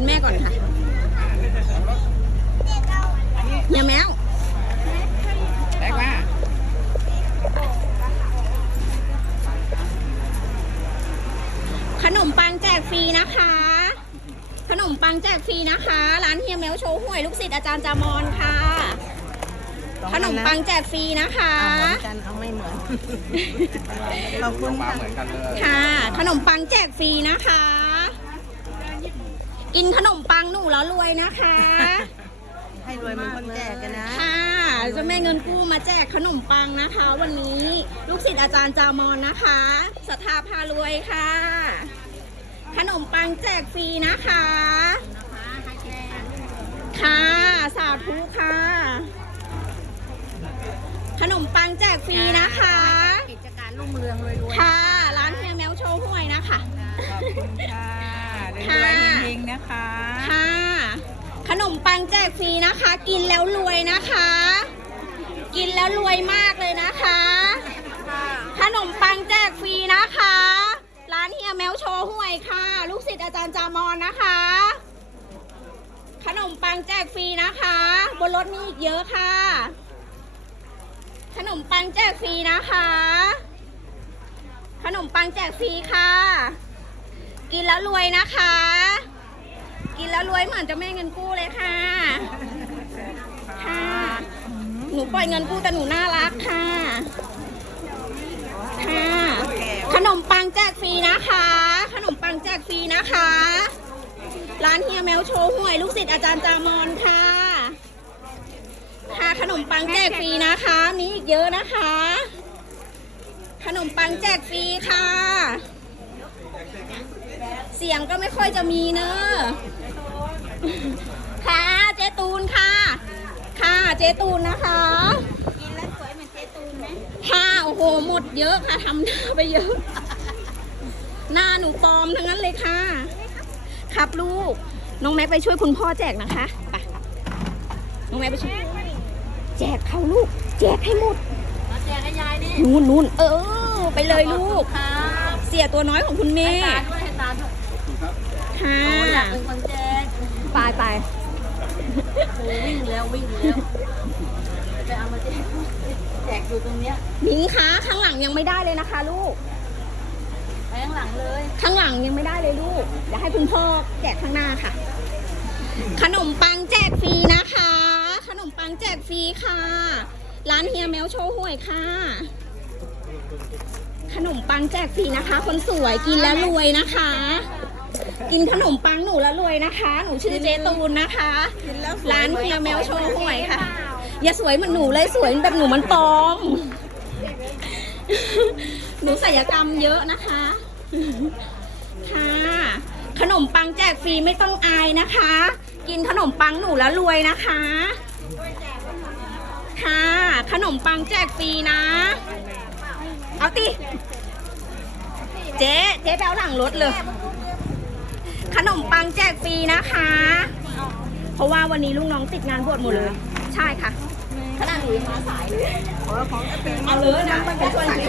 ุณแม่ก่อนค่ะเฮียแมวแมขนมปังแจกฟรีนะคะ ขนมปังแจกฟรีนะคะ ร้านเฮียแมวโชว์ห่วยลูกศิษย์อาจารย์จามอนค่ะ ขนมปังแจกฟรีนะคะเหมือนกันเอาไม่เหมือน ขอบคุณค่ะ ขนมปังแจกฟรีนะคะ กินขนมปังหนูแล้วรวยนะคะ ให้รวยเหมือนคนแจกกันนะ ค่ะเจะแม่เงินกู้มาแจกขนมปังนะคะ วันนี้ลูกศิษย์อาจารย์จามอนนะคะศรัทธาพารวยค่ะ ขนมปังแจกฟรีนะคะ ค่ะสาธุค่ะ ขนมปังแจกฟรีนะคะ กิจการรุ่งเรืองรวยรวยค่ะ ร้านเฮียแมวโชว์หวยนะคะ ขอบคุณค่ะร ค่ะ วยๆเฮงๆ นะคะ ค่ะ ขนมปังแจกฟรีนะคะ กินแล้วรวยนะคะ กินแล้วรวยมากเลยนะคะ ขนมปังแจกฟรีนะคะ ร้านเฮียแมวโชว์หวยค่ะ ลูกศิษย์อาจารย์จามอนนะคะ ขนมปังแจกฟรีนะคะ บนรถมีอีกเยอะค่ะ ขนมปังแจกฟรีนะคะ ขนมปังแจกฟรีค่ะกินแล้วรวยนะคะ กินแล้วรวยเหมือนเจะแม่เงินกู้เลยค่ะ ค่ะ หนูปล่อยเงินกู้แต่หนูน่ารักค่ะ ค่ะ ขนมปังแจกฟรีนะคะ ขนมปังแจกฟรีนะคะ ร้านเฮียแมวโชว์หวยลูกศิษย์อาจารย์จามอนค่ะ ค่ะขนมปังแจกฟรีนะคะ มีอีกเยอะนะคะ ขนมปังแจกฟรีค่ะ เสียงก็ไม่ค่อยจะมีเนอะค่ะเจตูนค่ะ ค่ะเจตูนนะคะ กินแล้วสวยเหมือนเจตูนไหมค่ะโอ้โหหมดเยอะค่ะทำหน้าไปเยอะ หน้าหนูปลอมทั้งนั้นเลยค่ะ ครับลูก น้องแม็กไปช่วยคุณพ่อแจกนะคะไปน้องแม็กไปช่วยแจกเขาลูก แจกให้หมดมาแจกให้ยายนี่นู่นนู่นเออ ไปเลยลูก ครับ เสียตัวน้อยของคุณแม่ตาด้วยให้ตาด้วย ค่ะโอ้ยอยากเป็นคนแจกตายตายโอ้วิ่งแล้ววิ่งแล้วไปเอามาแจกแจกอยู่ตรงเนี้ยมิงคะข้างหลังยังไม่ได้เลยนะคะ ลูกไปข้างหลังเลย ข้างหลังยังไม่ได้เลยลูกเดี๋ยวให้คุณพ่อแจกข้างหน้าค่ะ ขนมปังแจกฟรีนะคะ ขนมปังแจกฟรีค่ะ ร้านเฮียแมวโชว์หวยค่ะ ขนมปังแจกฟรีนะคะ คนสวยกินแล้วรวยนะคะ กินขนมปังหนูแล้วรวยนะคะ หนูชื่อเจตูนนะคะ ร้านเฮียแมวโชว์หวยค่ะ อย่าสวยเหมือนหนูเลยสวยแบบหนูมันปลอม หนูศัลยกรรมเยอะนะคะ ค่ะ ขนมปังแจกฟรีไม่ต้องอายนะคะ กินขนมปังหนูแล้วรวยนะคะ ค่ะ ขนมปังแจกฟรีนะ เอาติเจ๊เจ๊ไปเอาหลังรถเลย ขนมปังแจกฟรีนะคะ เพราะว่าวันนี้ลูกน้องติดงานบวชหมดเลย ใช่ค่ะขนาดหนูยังมาสายเลยขอของกระติกเอาเลยนะไปช่วยสิ